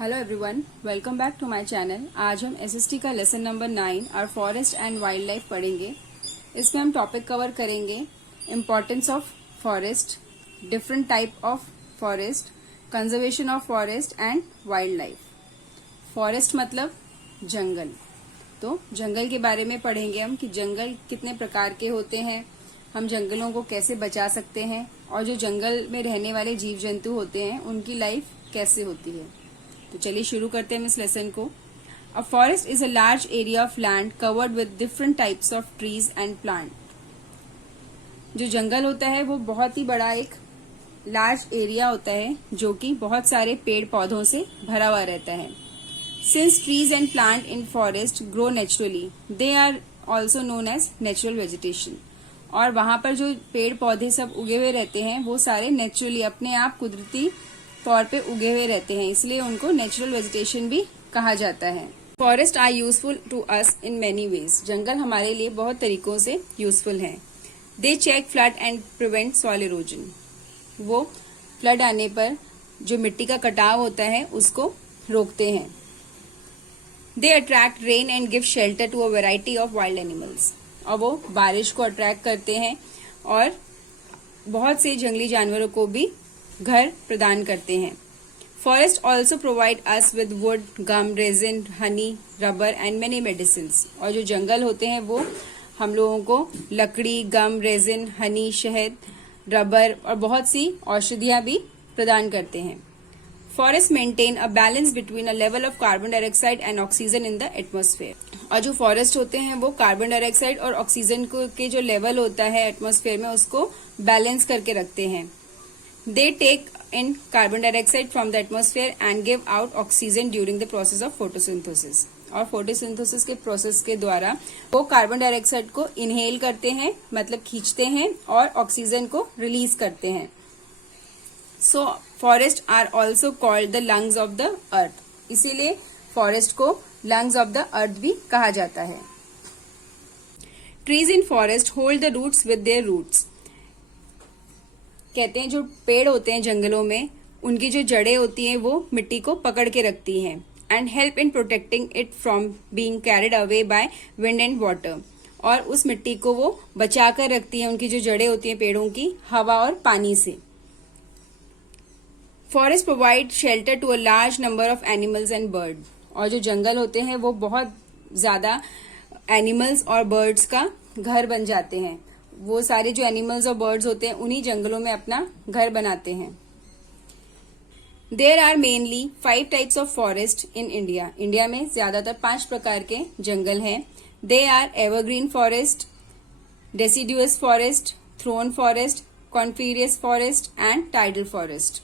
Hello everyone, welcome back to my channel. आज हम SST का लेसन नंबर 9 और फॉरेस्ट एंड वाइल्ड लाइफ पढ़ेंगे। इसमें हम टॉपिक कवर करेंगे importance of forest, different type of forest, conservation of forest and wild life. Forest मतलब जंगल, तो जंगल के बारे में पढ़ेंगे हम कि जंगल कितने प्रकार के होते हैं, हम जंगलों को कैसे बचा सकते हैं और जो जंगल में रहने वाले जीव जंतु होते हैं उनकी लाइफ कैसे होती है। तो चलिए शुरू करते हैं इस लेसन को। A forest is a large area of land covered with different types of trees and plant. जो जंगल होता है वो बहुत ही बड़ा एक लार्ज एरिया होता है जो कि बहुत सारे पेड़ पौधों से भरा हुआ रहता है। Since trees and plant in forest grow naturally, they are also known as natural vegetation. और वहां पर जो पेड़ पौधे सब उगे हुए रहते हैं वो सारे नेचुरली अपने आप कुदरती तौर पे उगे हुए रहते हैं, इसलिए उनको नेचुरल वेजिटेशन भी कहा जाता है। Forest are useful to us in many ways. जंगल हमारे लिए बहुत तरीकों से यूजफुल है। They check flood and prevent soil erosion. वो फ्लड आने पर जो मिट्टी का कटाव होता है उसको रोकते हैं। They attract rain and give shelter to a variety of wild animals. और वो बारिश को अट्रैक्ट करते हैं और बहुत से जंगली जानवरों को भी घर प्रदान करते हैं। Forest also provide us with wood, gum, resin, honey, rubber and many medicine. और जो जंगल होते हैं वो हम लोगों को लकड़ी, गम, रेजिन, हनी, शहद, रबर और बहुत सी औषधियां भी प्रदान करते हैं। Forest maintain a balance between a level of carbon dioxide and oxygen in the atmosphere. और जो फॉरेस्ट होते हैं वो कार्बन डाइऑक्साइड और ऑक्सीजन के जो लेवल होता है एटमॉस्फेयर में उसको बैलेंस करके रखते हैं। They take in carbon dioxide from the atmosphere and give out oxygen during the process of photosynthesis. और फोटोसिंथेसिस के प्रोसेस के द्वारा वो कार्बन डाइऑक्साइड को इनहेल करते हैं, मतलब खींचते हैं, और ऑक्सीजन को रिलीज करते हैं। So forest are also called the lungs of the earth. इसीलिए फॉरेस्ट को लंग्स ऑफ द अर्थ भी कहा जाता है। Trees in forest hold the roots with their roots. कहते हैं जो पेड़ होते हैं जंगलों में उनकी जो जड़ें होती हैं वो मिट्टी को पकड़ के रखती हैं and help in protecting it from being carried away by wind and water. और उस मिट्टी को वो बचा कर रखती हैं, उनकी जो जड़ें होती हैं पेड़ों की, हवा और पानी से। Forest provide shelter to a large number of animals and bird. और जो जंगल होते हैं वो बहुत ज्यादा एनिमल्स और बर्ड्स का घर बन जाते हैं। वो सारे जो एनिमल्स और बर्ड्स होते हैं उन्हीं जंगलों में अपना घर बनाते हैं। There are mainly 5 types of forest in India. India में ज्यादातर 5 प्रकार के जंगल हैं। They are evergreen forest, deciduous forest, thorn forest, coniferous forest and tidal forest.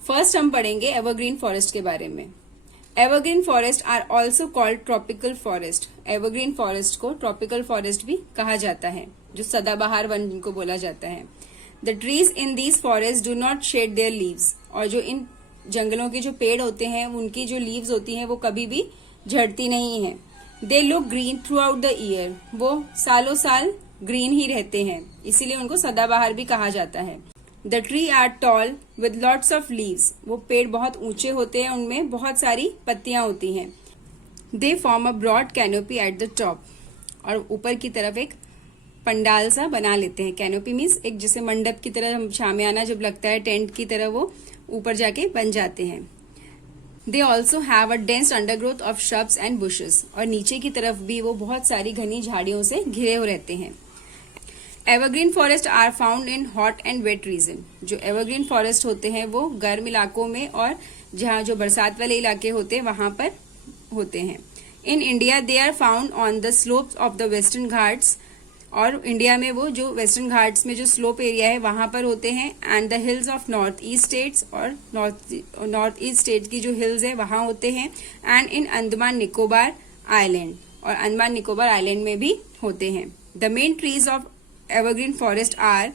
First हम पढ़ेंगे एवरग्रीन फॉरेस्ट के बारे में। Evergreen forest are also called tropical forest. Evergreen forest को ट्रॉपिकल फॉरेस्ट भी कहा जाता है, जो सदाबहार वन जिनको बोला जाता है। The trees in these forest do not shade their leaves. और जो इन जंगलों के जो पेड़ होते हैं उनकी जो लीव्स होती हैं वो कभी भी झड़ती नहीं है। They look green through out the year. वो सालों साल ग्रीन ही रहते हैं, इसीलिए उनको सदाबहार भी कहा जाता है। The tree are tall with lots of leaves. वो पेड़ बहुत ऊंचे होते हैं, उनमें बहुत सारी पत्तियां होती हैं। They form a broad canopy at the top. और ऊपर की तरफ एक पंडाल सा बना लेते हैं। कैनोपी मीन्स एक जैसे मंडप की तरह, हम शामियाना जब लगता है टेंट की तरह, वो ऊपर जाके बन जाते हैं। They also have a dense undergrowth of shrubs and bushes. और नीचे की तरफ भी वो बहुत सारी घनी झाड़ियों से घिरे हुए रहते हैं। Evergreen forest are found in hot and wet region. जो एवरग्रीन फॉरेस्ट होते हैं वो गर्म इलाकों में और जहाँ जो बरसात वाले इलाके होते हैं वहां पर होते हैं। In India they are found on the slopes of the Western Ghats. और इंडिया में वो जो वेस्टर्न घाट्स में जो स्लोप एरिया है वहां पर होते हैं। And the hills of north east states. और नॉर्थ ईस्ट स्टेट की जो हिल्स है वहां होते हैं। And in Andaman Nicobar island. और अंडमान निकोबार आइलैंड में भी होते हैं। The main trees of evergreen forest are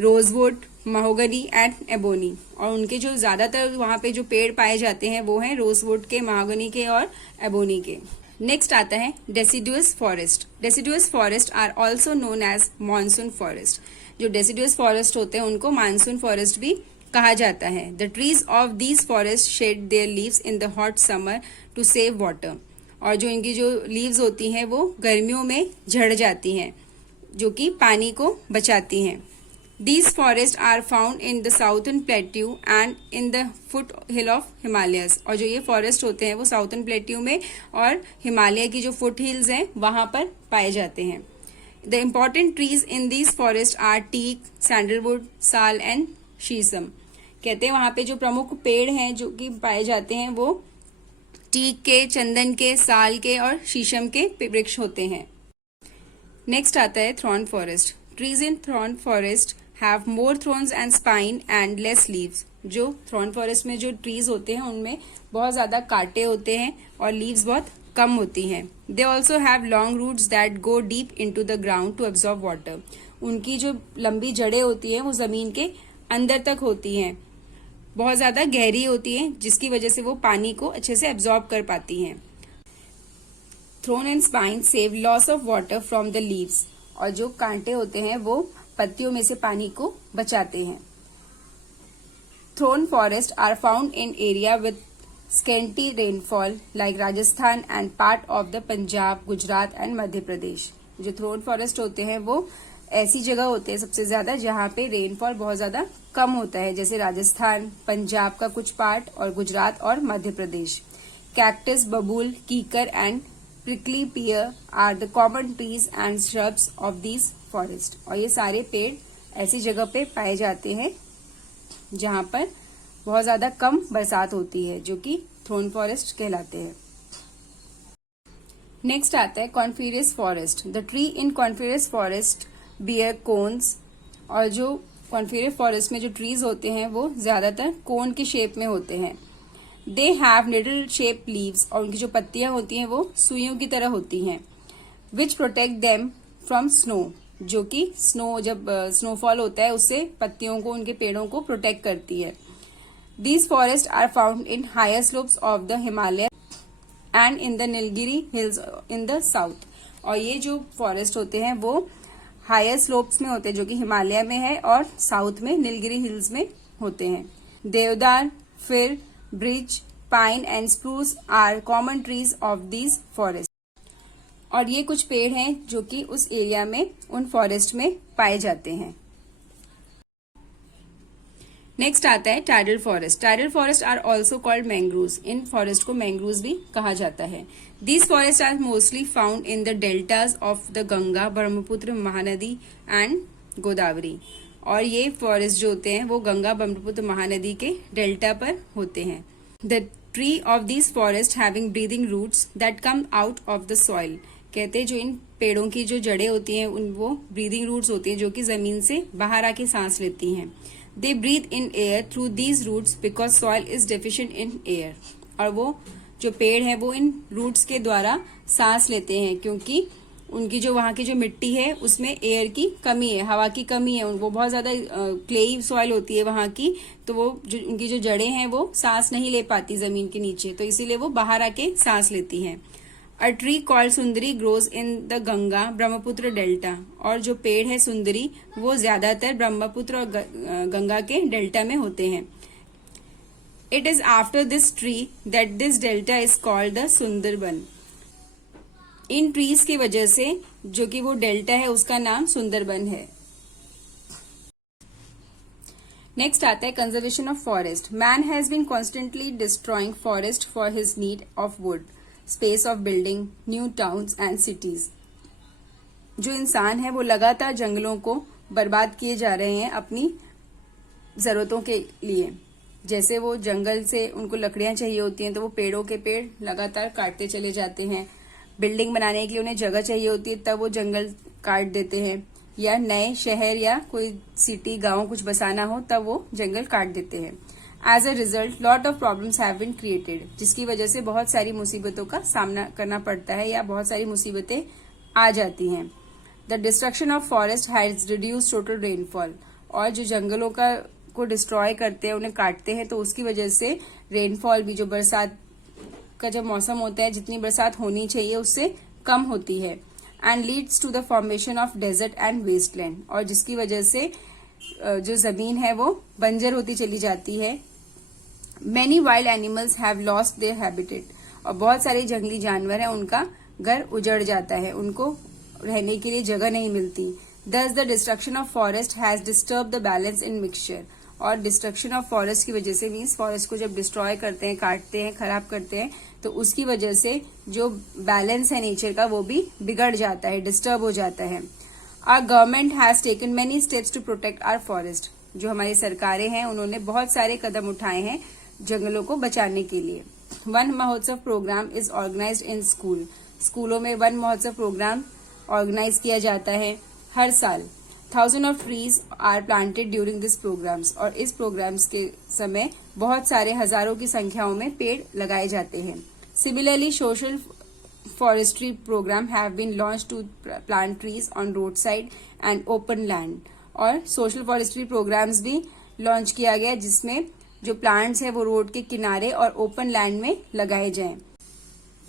rosewood, mahogany and ebony. और उनके जो ज्यादातर वहां पे जो पेड़ पाए जाते हैं वो हैं रोजवुड के, महोगनी के और एबोनी के। नेक्स्ट आता है deciduous forest. Deciduous forest are also known as monsoon forest. जो डेसिडुअस फॉरेस्ट होते हैं उनको मानसून फॉरेस्ट भी कहा जाता है। The trees of these forest shed their leaves in the hot summer to save water. और जो इनकी जो लीव्स होती हैं वो गर्मियों में झड़ जाती हैं, जो कि पानी को बचाती हैं। These forests are found in the southern plateau and in the foothill of Himalayas। और जो ये फॉरेस्ट होते हैं वो साउथर्न प्लेट्यू में और हिमालय की जो फुट हिल्स हैं वहां पर पाए जाते हैं। The important trees in these forests are teak, sandalwood, sal and शीशम। कहते हैं वहां पे जो प्रमुख पेड़ हैं जो कि पाए जाते हैं वो टीक के, चंदन के, साल के और शीशम के वृक्ष होते हैं। नेक्स्ट आता है thrown forest. Trees in thrown forest have more Thrones and spine and less leaves. जो थ्रॉन फॉरेस्ट में जो ट्रीज होते हैं उनमें बहुत ज्यादा कांटे होते हैं और लीव्स बहुत कम होती हैं। They also have long roots that go deep into the ground to absorb water. उनकी जो लंबी जड़ें होती हैं वो जमीन के अंदर तक होती हैं, बहुत ज्यादा गहरी होती हैं, जिसकी वजह से वो पानी को अच्छे से एब्जॉर्ब कर पाती हैं। Thrown and spine save loss of water from the leaves. और जो कांटे होते हैं वो पत्तियों में से पानी को बचाते हैं। Thorn forest are found in area with scanty rainfall like Rajasthan and part of the Punjab, Gujarat and Madhya Pradesh. जो थ्रॉन फॉरेस्ट होते हैं वो ऐसी जगह होते हैं सबसे ज्यादा जहां पे रेनफॉल बहुत ज्यादा कम होता है, जैसे राजस्थान, पंजाब का कुछ पार्ट और गुजरात और मध्य प्रदेश। कैक्टस, बबूल, कीकर and prickly pear are the common trees and shrubs of these forest। और ये सारे पेड़ ऐसी जगह पे पाए जाते हैं जहां पर बहुत ज्यादा कम बरसात होती है, जो कि थ्रॉन फॉरेस्ट कहलाते हैं। नेक्स्ट आता है coniferous forest. The tree in coniferous forest bear cones. और जो कॉन्फिरियस फॉरेस्ट में जो ट्रीज होते हैं वो ज्यादातर कोन के शेप में होते हैं। They have needle shape leaves. और उनकी जो पत्तियां होती हैं वो सुइयों की तरह होती हैं। विच प्रोटेक्ट देम फ्रॉम स्नो। जो कि स्नो जब स्नोफॉल होता है उससे पत्तियों को, उनके पेड़ों को प्रोटेक्ट करती है। These forest are found in higher slopes of the Himalaya and in the Nilgiri hills in the south. और ये जो फॉरेस्ट होते हैं वो हायर स्लोप्स में होते हैं, जो कि हिमालय में है, और साउथ में नीलगिरी हिल्स में होते हैं। Deodar, fir, birch, pine and spruce are common trees of these forest. और ये कुछ पेड़ हैं जो कि उस एरिया में, उन फॉरेस्ट में पाए जाते हैं। नेक्स्ट आता है tidal forest. Tidal forest are also called mangroves. इन फॉरेस्ट को मैंग्रोव्स भी कहा जाता है। These forest are mostly found in the deltas of the Ganga, Brahmaputra, Mahanadi and Godavari. और ये फॉरेस्ट जो होते हैं वो गंगा, ब्रह्मपुत्र, महानदी के डेल्टा पर होते हैं। The tree of this forest having breathing roots that come out of the soil. कहते हैं जो इन पेड़ों की जो जड़ें होती हैं उन वो ब्रीदिंग रूट्स होती हैं जो कि जमीन से बाहर आके सांस लेती हैं। They breathe in air through these roots because soil is deficient in air. और वो जो पेड़ है वो इन रूट्स के द्वारा सांस लेते हैं क्योंकि उनकी जो वहां की जो मिट्टी है उसमें एयर की कमी है, हवा की कमी है। वो बहुत ज्यादा क्लेई सॉइल होती है वहां की, तो वो जो उनकी जो जड़ें हैं वो सांस नहीं ले पाती जमीन के नीचे, तो इसीलिए वो बाहर आके सांस लेती हैं। A tree called Sundari grows in the Ganga Brahmaputra delta. और जो पेड़ है सुंदरी वो ज्यादातर ब्रह्मपुत्र और गंगा के डेल्टा में होते हैं। It is after this tree that this delta is called the Sundarban. In trees की वजह से जो कि वो डेल्टा है उसका नाम सुंदरबन है। नेक्स्ट आता है conservation of forest. Man has been constantly destroying forest for his need of wood, space of building, new towns and cities. जो इंसान है वो लगातार जंगलों को बर्बाद किए जा रहे हैं अपनी जरूरतों के लिए। जैसे वो जंगल से उनको लकड़ियां चाहिए होती हैं तो वो पेड़ों के पेड़ लगातार काटते चले जाते हैं। बिल्डिंग बनाने के लिए उन्हें जगह चाहिए होती है तब वो जंगल काट देते हैं, या नए शहर या कोई सिटी, गांव कुछ बसाना हो तब वो जंगल काट देते हैं। As a result lot of problems have been created, जिसकी वजह से बहुत सारी मुसीबतों का सामना करना पड़ता है या बहुत सारी मुसीबतें आ जाती हैं। The destruction of forest has reduce total rainfall. और जो जंगलों को डिस्ट्रॉय करते हैं, उन्हें काटते हैं, तो उसकी वजह से रेनफॉल भी, जो बरसात का जब मौसम होता है जितनी बरसात होनी चाहिए उससे कम होती है। And leads to the formation of desert and wasteland. और जिसकी वजह से जो जमीन है वो बंजर होती चली जाती है। Many wild animals have lost their habitat, और बहुत सारे जंगली जानवर हैं उनका घर उजड़ जाता है, उनको रहने के लिए जगह नहीं मिलती। Thus the destruction of forest has disturbed the balance in mixture, और डिस्ट्रक्शन ऑफ फॉरेस्ट की वजह से मीन्स फॉरेस्ट को जब डिस्ट्रॉय करते हैं, काटते हैं, खराब करते हैं, तो उसकी वजह से जो बैलेंस है नेचर का वो भी बिगड़ जाता है, डिस्टर्ब हो जाता है। Our government has taken many steps to protect our forest, जो हमारी सरकारें हैं उन्होंने बहुत सारे कदम उठाए हैं जंगलों को बचाने के लिए। Van Mahotsav program is organized in school, स्कूलों में वन महोत्सव प्रोग्राम ऑर्गेनाइज किया जाता है हर साल। 1000 of trees are planted during this programs, और इस प्रोग्राम्स के समय बहुत सारे हजारों की संख्याओं में पेड़ लगाए जाते हैं। Similarly social forestry program have been launch to plant trees on road side and open land, और सोशल फॉरेस्ट्री प्रोग्राम्स भी लॉन्च किया गया जिसमें जो प्लांट्स है वो रोड के किनारे और ओपन लैंड में लगाए जाएं।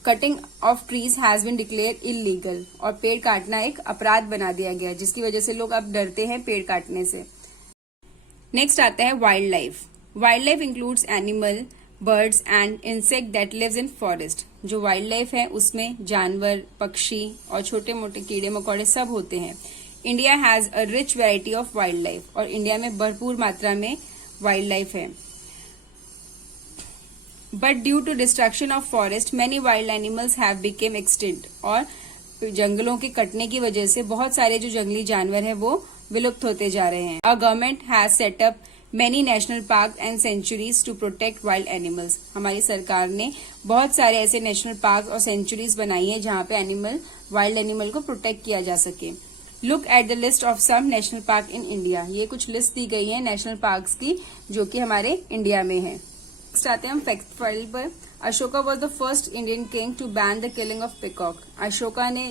Cutting of trees has been declare illegal, और पेड़ काटना एक अपराध बना दिया गया जिसकी वजह से लोग अब डरते हैं पेड़ काटने से। नेक्स्ट आता है wild life. Wild life includes animal, birds and insect that lives in forest. जो वाइल्ड लाइफ है उसमें जानवर, पक्षी और छोटे मोटे कीड़े मकोड़े सब होते हैं। India has a rich variety of wild life, और इंडिया में भरपूर मात्रा में वाइल्ड लाइफ है। But due to destruction of forest many wild animals have become extinct, और जंगलों के कटने की वजह से बहुत सारे जो जंगली जानवर हैं वो विलुप्त होते जा रहे हैं। Our government has set up many national park and sanctuaries to protect wild animals. हमारी सरकार ने बहुत सारे ऐसे नेशनल पार्क और सेंचुरीज बनाई है जहां पे वाइल्ड एनिमल को प्रोटेक्ट किया जा सके। Look at the list of some national park in India, ये कुछ लिस्ट दी गई है नेशनल पार्क्स की जो कि हमारे इंडिया में है। आते हैं हम फैक्ट फाइल पर। Ashoka was the first Indian king to ban the killing of peacock. Ashoka ने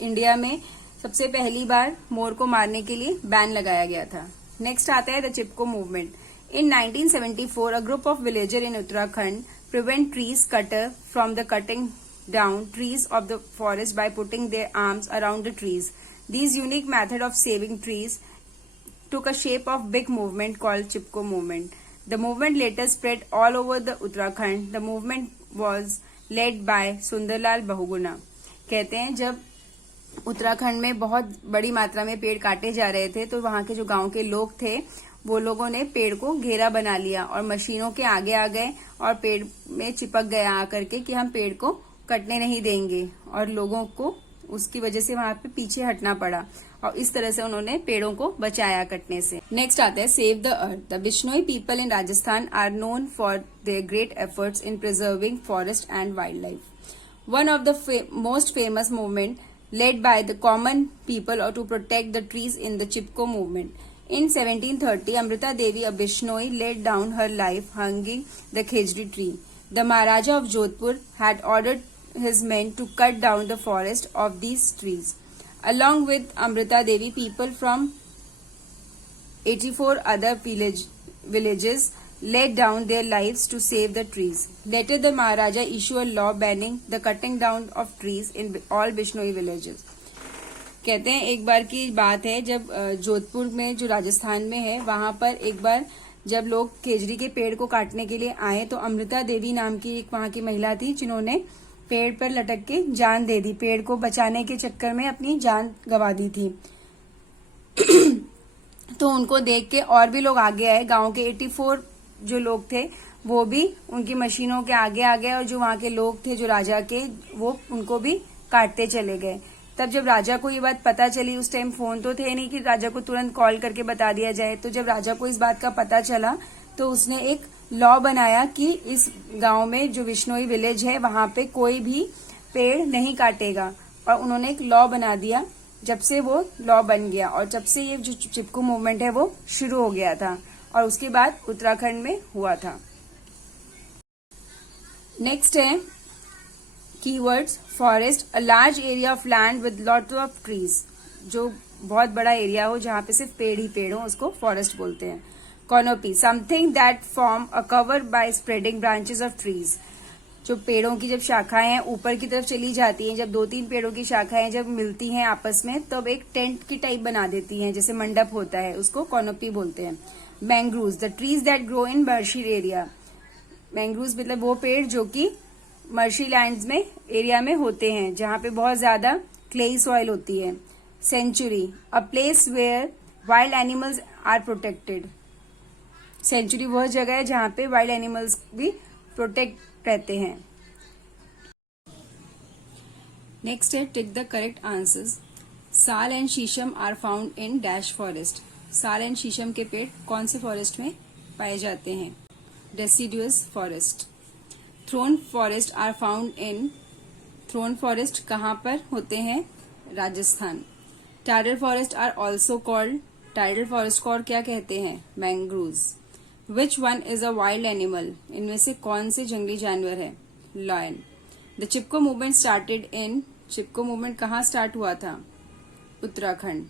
इंडिया में सबसे पहली बार मोर को मारने के लिए बैन लगाया गया था। नेक्स्ट आता है the Chipko movement. In 1974 a group of villager in Uttarakhand prevent trees cutter from the cutting down trees of the forest by putting their arms around the trees. These unique method of saving trees took a shape of big movement called Chipko movement. The movement later spread all over the Uttarakhand. The movement was led by Sundarlal Bahuguna. कहते हैं जब उत्तराखंड में बहुत बड़ी मात्रा में पेड़ काटे जा रहे थे तो वहां के जो गांव के लोग थे वो लोगों ने पेड़ को घेरा बना लिया और मशीनों के आगे आ गए और पेड़ में चिपक गए आकर के कि हम पेड़ को कटने नहीं देंगे, और लोगों को उसकी वजह से वहां पे पीछे हटना पड़ा और इस तरह से उन्होंने पेड़ों को बचाया कटने से। नेक्स्ट आता है save the earth. The Bishnoi people in Rajasthan are known for their great efforts in preserving forest and wild life. One of the most famous movement led by the common people or to protect the trees in the Chipko movement. In 1730, Amrita Devi, a Bishnoi, laid down her life hanging the Khejri tree. The Maharaja of Jodhpur had ordered his men to cut down the forest of these trees. Along with Amrita Devi, people from 84 other villages laid down their lives to save the trees. Later, the Maharaja issued a law banning the cutting down of trees in all Bishnoi villages. कहते हैं एक बार की बात है जब जोधपुर में जो राजस्थान में है वहां पर एक बार जब लोग खेजड़ी के पेड़ को काटने के लिए आए तो अमृता देवी नाम की एक वहां की महिला थी जिन्होंने पेड़ पर लटक के जान दे दी, पेड़ को बचाने के चक्कर में अपनी जान गंवा दी थी। तो उनको देख के और भी लोग आगे आए, गांव के 84 जो लोग थे वो भी उनकी मशीनों के आगे आ गए और जो वहां के लोग थे जो राजा के वो उनको भी काटते चले गए। तब जब राजा को ये बात पता चली, उस टाइम फोन तो थे नहीं कि राजा को तुरंत कॉल करके बता दिया जाए, तो जब राजा को इस बात का पता चला तो उसने एक लॉ बनाया कि इस गांव में जो बिश्नोई विलेज है वहां पे कोई भी पेड़ नहीं काटेगा, और उन्होंने एक लॉ बना दिया। जब से वो लॉ बन गया और जब से ये जो चिपको मूवमेंट है वो शुरू हो गया था और उसके बाद उत्तराखंड में हुआ था। नेक्स्ट है keywords forest, a large area of land with lot of trees, जो बहुत बड़ा एरिया हो जहां पे सिर्फ पेड़ ही पेड़ हो उसको फॉरेस्ट बोलते हैं। Canopy, something that form a cover by spreading branches of trees, जो पेड़ों की जब शाखाएं हैं ऊपर की तरफ चली जाती हैं, जब 2-3 पेड़ों की शाखाएं जब मिलती हैं आपस में, तब एक टेंट की टाइप बना देती हैं, जैसे मंडप होता है, उसको कॉनोपी बोलते हैं। Mangroves, the trees that grow in marshy area. Mangroves मतलब वो पेड़ जो कि मर्शी लैंड्स में एरिया में होते हैं, जहां पे बहुत ज्यादा क्लेई सॉइल होती है। Sanctuary, a place where wild animals are protected. Sanctuary वह जगह है जहां पे वाइल्ड एनिमल्स भी प्रोटेक्ट रहते हैं। नेक्स्ट है tick the correct answers. Sal and sheesham are found in dash forest. Sal and sheesham के पेड़ कौन से फॉरेस्ट में पाए जाते हैं? Deciduous forest. Thorn forest are found in. Thorn forest कहाँ पर होते हैं? Rajasthan. Tidal forest are also called. Tidal forest को और क्या कहते हैं? Mangroves. Which one is a wild animal. इनमें से कौन से जंगली जानवर है? Lion. The Chipko movement started in. Chipko movement कहाँ स्टार्ट हुआ था? उत्तराखंड।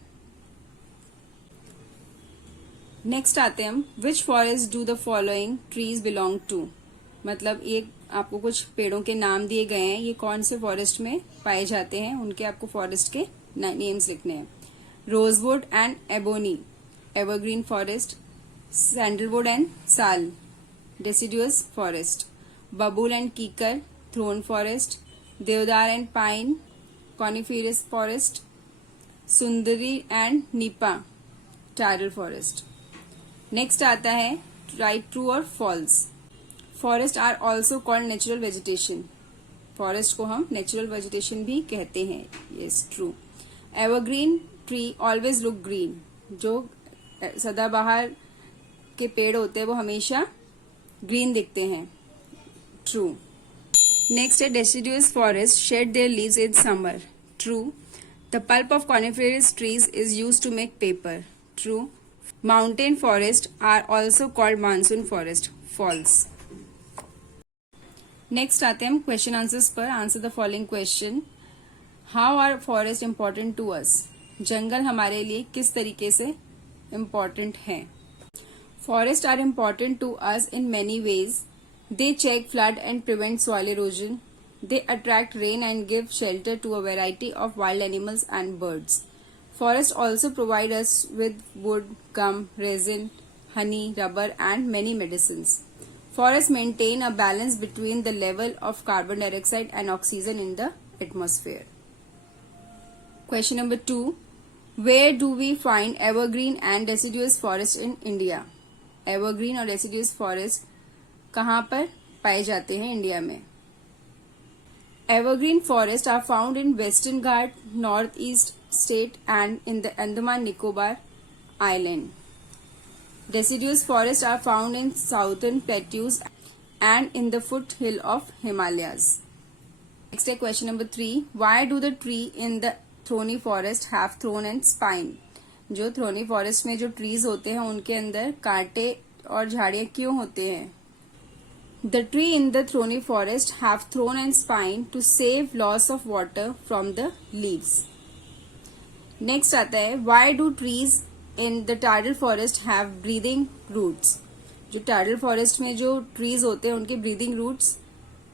नेक्स्ट आते हैं हम, which forest do the following trees belong to. मतलब ये आपको कुछ पेड़ों के नाम दिए गए हैं, ये कौन से फॉरेस्ट में पाए जाते हैं, उनके आपको फॉरेस्ट के नेम्स लिखने हैं। Rosewood and ebony, evergreen forest. Sandalwood and sal, deciduous forest. Babool and kikar, thorn forest. Deodar and pine, coniferous forest. Sundari and nipa, tidal forest. Next आता है राइट ट्रू और false. Forest are also called natural vegetation. Forest को हम natural vegetation भी कहते हैं। Yes, true. Evergreen tree always look green. जो सदाबहार के पेड़ होते हैं वो हमेशा ग्रीन दिखते हैं। ट्रू। नेक्स्ट है deciduous forest shed their leaves in summer. True. The pulp of coniferous trees is used to make paper. True. Mountain forest are also called monsoon forest. False. Next आते हैं हम question answers पर। Answer the following question. How are forest important to us. जंगल हमारे लिए किस तरीके से इम्पोर्टेंट है? Forest are important to us in many ways. They check flood and prevent soil erosion. They attract rain and give shelter to a variety of wild animals and birds. Forests also provide us with wood, gum, resin, honey, rubber, and many medicines. Forests maintain a balance between the level of carbon dioxide and oxygen in the atmosphere. Question number 2. Where do we find evergreen and deciduous forests in India? Evergreen और deciduous forest कहाँ पर पाए जाते हैं India में? Evergreen forests are found in Western Ghat, Northeast state and in the Andaman Nicobar Island. Deciduous forests are found in southern plateaus and in the foothill of Himalayas. Next is question number 3. Why do the tree in the thorny forest have thorn and spine? जो thorny forest में जो trees होते हैं उनके अंदर कांटे और झाड़ियाँ क्यों होते हैं? The tree in the thorny forest have thorn and spine to save loss of water from the leaves. Next आता है why do trees in the tidal forest have breathing roots? जो tidal forest में जो trees होते हैं उनके breathing roots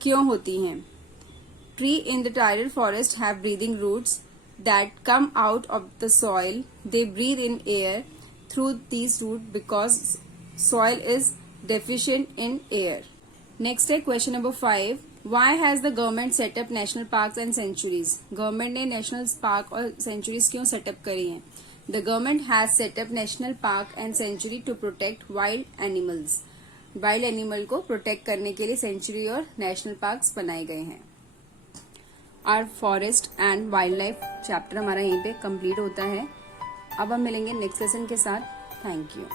क्यों होती हैं? Tree in the tidal forest have breathing roots that come out of the soil. They breathe in air through these roots because soil is deficient in air. Next है question number 5. Why has the government set up national parks and sanctuaries? Government ने national park और sanctuaries क्यों set up करी हैं? The government has set up national park and sanctuary to protect wild animals. Wild animal को protect करने के लिए century और नेशनल पार्क्स बनाए गए हैं. Our forest and wild life chapter हमारा यहीं पे कंप्लीट होता है. अब हम मिलेंगे नेक्स्ट लेसन के साथ. Thank you.